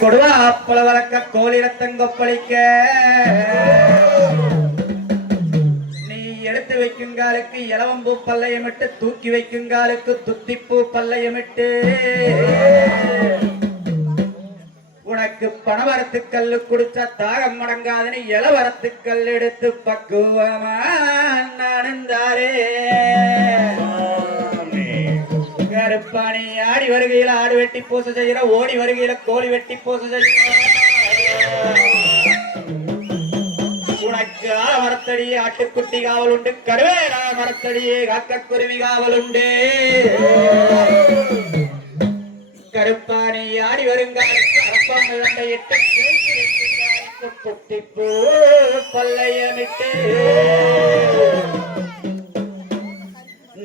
கொடுவா அப்பள வளர்க்க கோலிரத்தங்கொப்பளிக்க நீ எடுத்து வைக்குங்காலுக்கு இளவம்பூ பல்லையமிட்டு தூக்கி வைக்குங்காலுக்கு துத்திப்பூ பல்லையமிட்டு உனக்கு பணவரத்துக்கல்லு குடிச்ச தாகம் மடங்காதனு இளவரத்துக்கல் எடுத்து பக்குவமா நானுந்தாரே கருப்பாணி ஆடி வருகையில ஆடு வெட்டி பூசை செய்கிற ஓடி வருகையில கோழி வெட்டி பூசை செய்கிற உனக்கு மரத்தடி ஆட்டுக்குட்டி காவல் உண்டு கருவேரா மரத்தடியே காக்க குருவி காவல் உண்டு கருப்பாணி ஆடி வருங்காலுக்கு அரப்பாங்க இட்டு குட்டிப்பூ பல்லையமிட்டு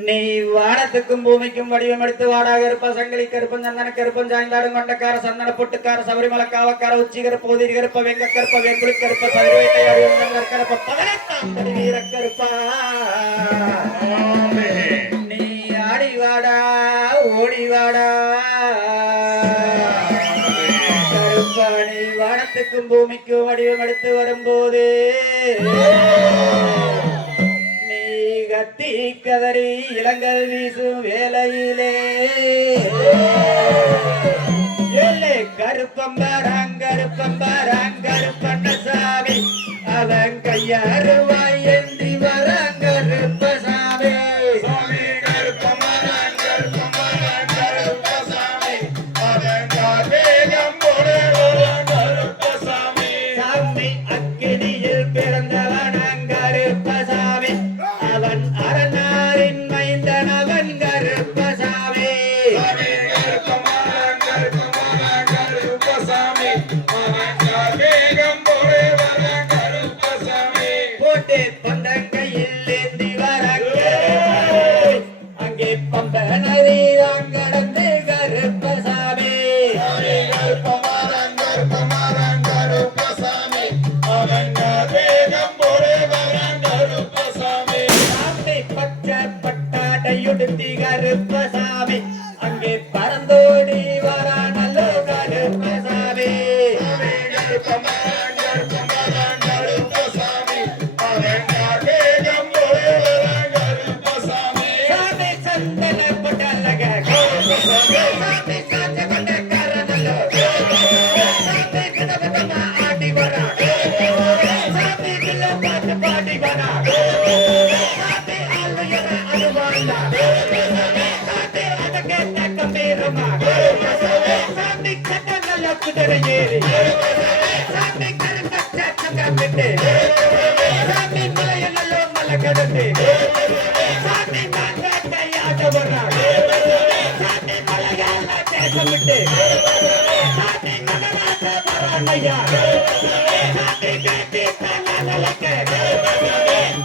நீ வானத்துக்கும் பூமிக்கும் வடிவம் எடுத்து வாடாக இருப்ப சங்கிலி கருப்பன் சந்தன கருப்பன் சாய்ந்தாடும் கொண்டக்கார சந்தன பொட்டுக்கார சபரிமலை காவக்கார உச்சி கருப்ப உதிரி கருப்ப வெங்க கருப்ப வெங்குளி கருப்ப சதுரவேட்டையாடி கருப்ப 18ஆம் படி வீர கருப்பா நீ ஆடி வாடா ஓடி வாடா கருப்பா நீ வானத்துக்கும் பூமிக்கும் வடிவம் எடுத்து வரும்போது கத்தி கதறி இளங்கல் வீசும் வேலையிலே கருப்பம்பரங்கருப்பண்ணசாமி அவன் கையாறுவாய் ஏந்தி வரங்கருப்பசாமி சாமி அக்கினியில் பிறந்தவன் கருப்பசாமி அரநாரின் மைந்தனவன் கருப்பசாமி போட்டு பந்தங்கையில் ஏந்தி வர அங்கே பம்ப நதி அங்கடந்து கருப்பசாமி பட்டாடையுடுத்தி கருப்பசாமி அங்கே பறந்தோடி வரானல்லோ கருப்பசாமி சாமி சந்தன பட்டலக சாமி சாஞ்ச கொண்டக்காரனல்லோ சாமி கிடவதமா ஆடி வரா சாமி கிள்ள பாட்டு பாடி வரா குதிரை ஏறி சாமி கருப்பி சாமி மலையல்லோ மலை கடந்து சாமி கையாட வர்றாங்க சாமி மலையாள தேசமிட்டு சாமி கடலாட்ட வரானையா சாமி கேட்டி தலக்க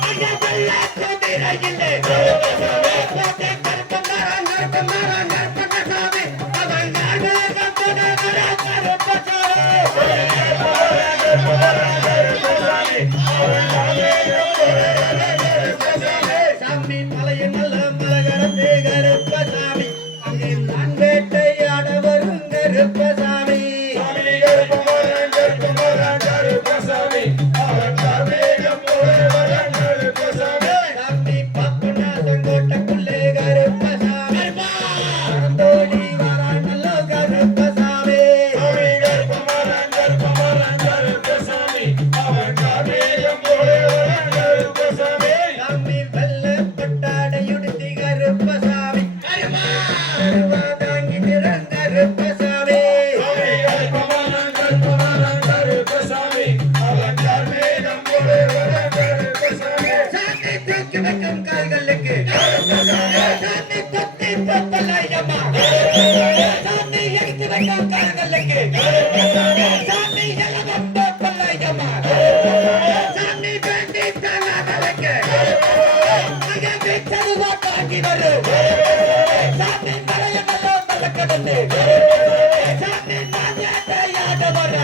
ஐயா வெள்ள குதிரையிலே சாமி மலையின் நல்ல மலகடந்து கருப்பசாமி அங்கே நான் வேட்டையாட வரும் கருப்பசாமி சாமி பாப்புனா சங்கோட்டக்குள்ளே கருப்பசாமி தோழி வரானல்லோ கருப்பசாமி சாமி வெள்ளப்பட்டாடையுடுத்தி கருப்பசாமி தாங்கி கருப்பசாமி சாமி தூக்கி வைக்கும் கால்களுக்கு சாமி குத்தி பப்பலையம்மா சாமி எடுத்து வைக்கும் கால்களுக்கு சாமி எல்லாம் பப்பலையம்மா சாமி வேண்டி தலாதலுக்கு தாங்கி வரும் சாமி மலையமல்லோ மலை கடந்து சாமி நான் யாட வர